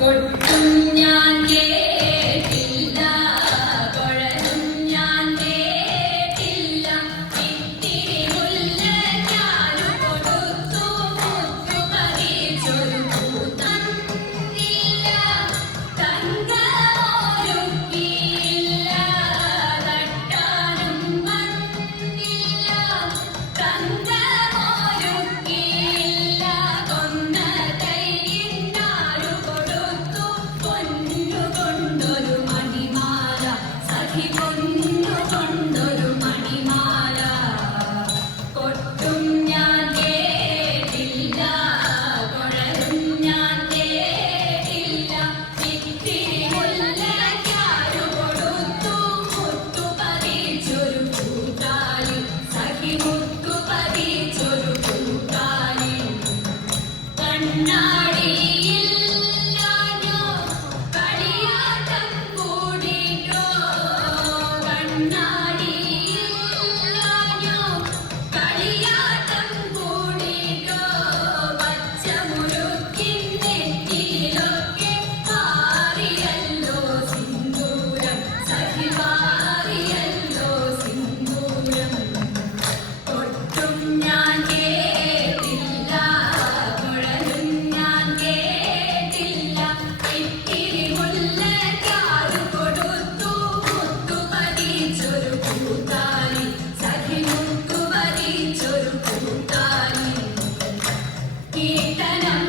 കൊട്ടും ഞാൻ കേട്ടില്ല, കുഴലും ഞാൻ കേട്ടില്ല, ഇത്തിരി മുല്ലയ്ക്കാലു കൊടുത്തു മുത്തു പതിച്ചൊരു പൂത്തന്നില്ല, തങ്കമൊരുക്കിയില്ല, തട്ടാനും വന്നില്ല, തങ്കമൊരുക്കിയില്ല, കൊന്ന കൈയിന്നാരു കൊടുത്തു പൊന്നു കൊണ്ടൊരു മണിമാല, സഖി പൊന്നു കൊണ്ടൊരു മണിമാല. കൊട്ടും ഞാൻ കേട്ടില്ല, കുഴലും ഞാൻ കേട്ടില്ല, ഇത്തിരി മുല്ലയ്ക്കാരു കൊടുത്തു മുത്തു പതിച്ചൊരു പൂത്താലി, സഖി മുത്തു പതിച്ചൊരു പൂത്താലി. കണ്ണാടിയിൽ ഞാനോ കളിയാട്ടം കൂടിട്ടോ, കണ്ണാടിയിൽ ഞാനോ കളിയാട്ടം കൂടിട്ടോ, പച്ചമുറുക്കിൻ നെറ്റിയിലൊക്കെ പാറിയല്ലോ സിന്ദൂരം, സഖി പാറിയല്ലോ സിന്ദൂരം. കൊട്ടും ഞാൻ കേട്ടില്ല, കുഴലും ഞാൻ കേട്ടില്ല, ഇത്തിരി മുല്ലയ്ക്കാലു കൊടുത്തു മുത്തു പതിച്ചൊരു പൂത്താലി, സഖി മുത്തു പതിച്ചൊരു പൂത്താലി. കീർത്തനം